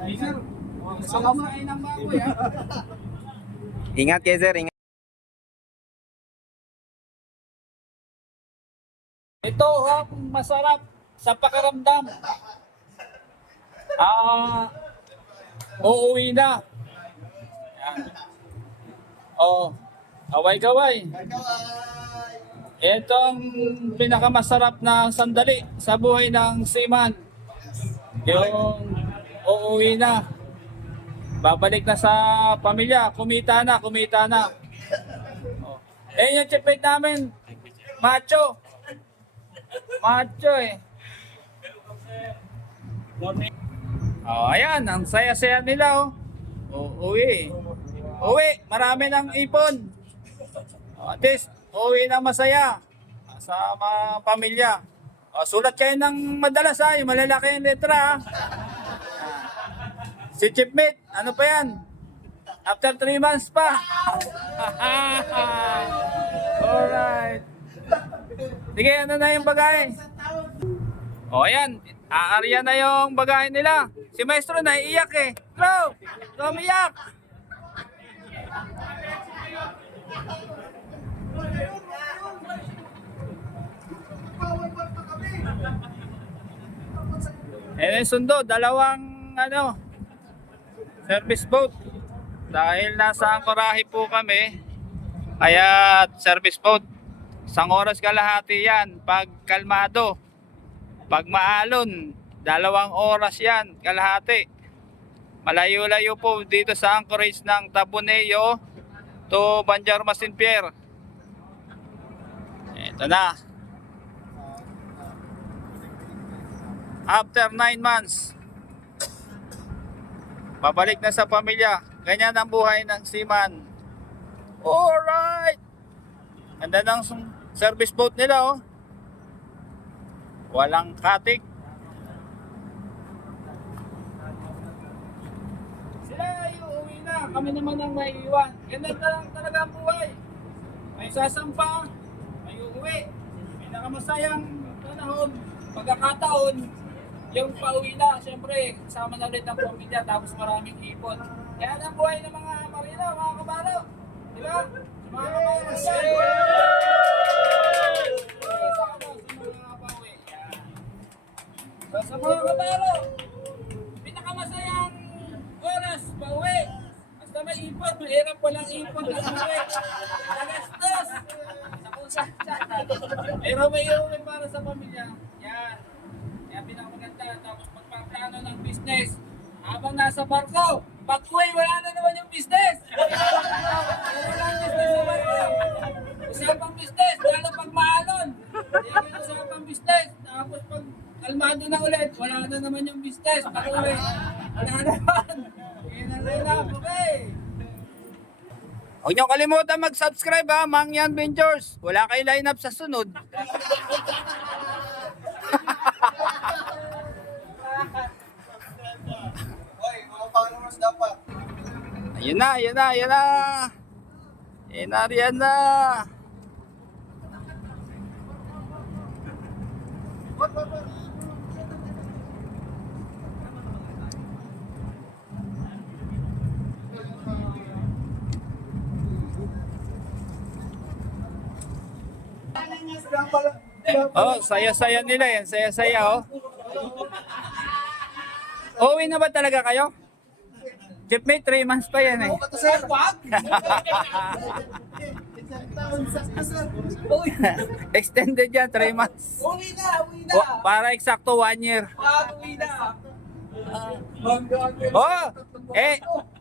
Sir, salamat kayo ng baboy ha. Ingat kayo sir, ingat. Ito ang masarap sa pakiramdam. Uuwi na. Yan. Oh, kaway-kaway. Ito ang pinakamasarap na sandali sa buhay ng seaman. Yung uuwi na. Babalik na sa pamilya. Kumita na, kumita na. Oh. Eh, yung chipmate namin, macho. Macho eh. Oh, ayan, ang saya-saya nila oh. Uwi. Uwi, marami ng ipon. Oh, at least, uwi na masaya sa mga pamilya. Oh, sulat kayo ng madalas ha, yung malalaki yung letra ha. Si Chipmate, ano pa yan? After 3 months pa. Alright. Sige, ano na yung bagay? O ayan, aarya na yung bagay nila. Si Maestro naiiyak eh. Bro, umiyak. Eh, sundo, dalawang service boat. Dahil nasa Ancorahe po kami, kaya service boat. 1 oras kalahati yan pag kalmado. Pag maalon, 2 oras yan kalahati. Malayo-layo po dito sa anchorage ng Tabuneo to Banjarmasin Pier. Ito na. After 9 months, babalik na sa pamilya. Ganyan ang buhay ng seaman. Alright! Ganda ng service boat nila oh. Walang katik. Sila ay uuwi na. Kami naman ang maiiwan. Ganda lang talaga ang buhay. May sasampa, may uuwi. Pinakamasayang panahon, pagkakataon, yung pauwi na, siyempre, kasama na ulit ang pamilya, tapos maraming ipon. Kaya ang buhay ng mga marina, mga kabalo. Di ba? Sa mga kabalo. Sa mga pauwi. Sa mga kabalo, pinakamasayang oras, pauwi. Basta may ipon, mahirap walang ipon na pauwi. Nagastos. Sa kung pero may iuwi para sa pamilya. Yan. Kaya pinakamaganda, tapos magpaplano ng business. Habang nasa barko, pag-uwi, wala na naman yung business. Wala ang business sa barko. Usapang business, lalo pag maalon. Yan yung usapang business. Tapos pag kalmado na ulit, wala na naman yung business. Pag-uwi, wala naman. Yan ang lineup, okay. Huwag niyo kalimutan mag-subscribe ha, Mangyan Ventures. Wala kayo lineup sa sunod. Ayun na, ayun na, ayun na. Ayun na. Oh, saya-saya nila yan. Saya-saya oh. Uuwi na ba talaga kayo? Chipmate, 3 months pa yan eh. Extended yan, 3 months. Uwi na. Para eksakto 1 year. Uwi na. Oh,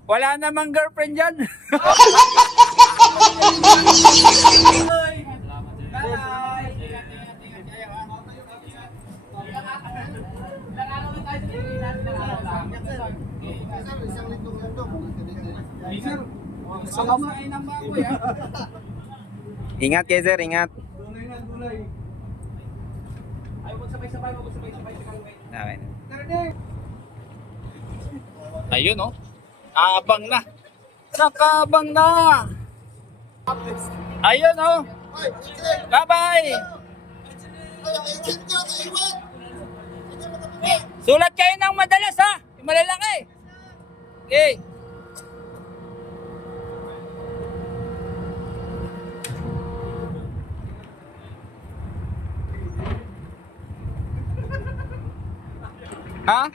wala namang girlfriend dyan. Sir, salamat kayo ng baboy ha. Ingat kayo sir, ingat. Gulay na, gulay. Ay, magsabay-sabay, magsabay-sabay sa kalungay. Okay. Karne! Ayun oh. Abang na. Nakabang na. Ayun oh. Bye-bye. Sulat kayo ng madalas ha. Yung malalaki. Ha?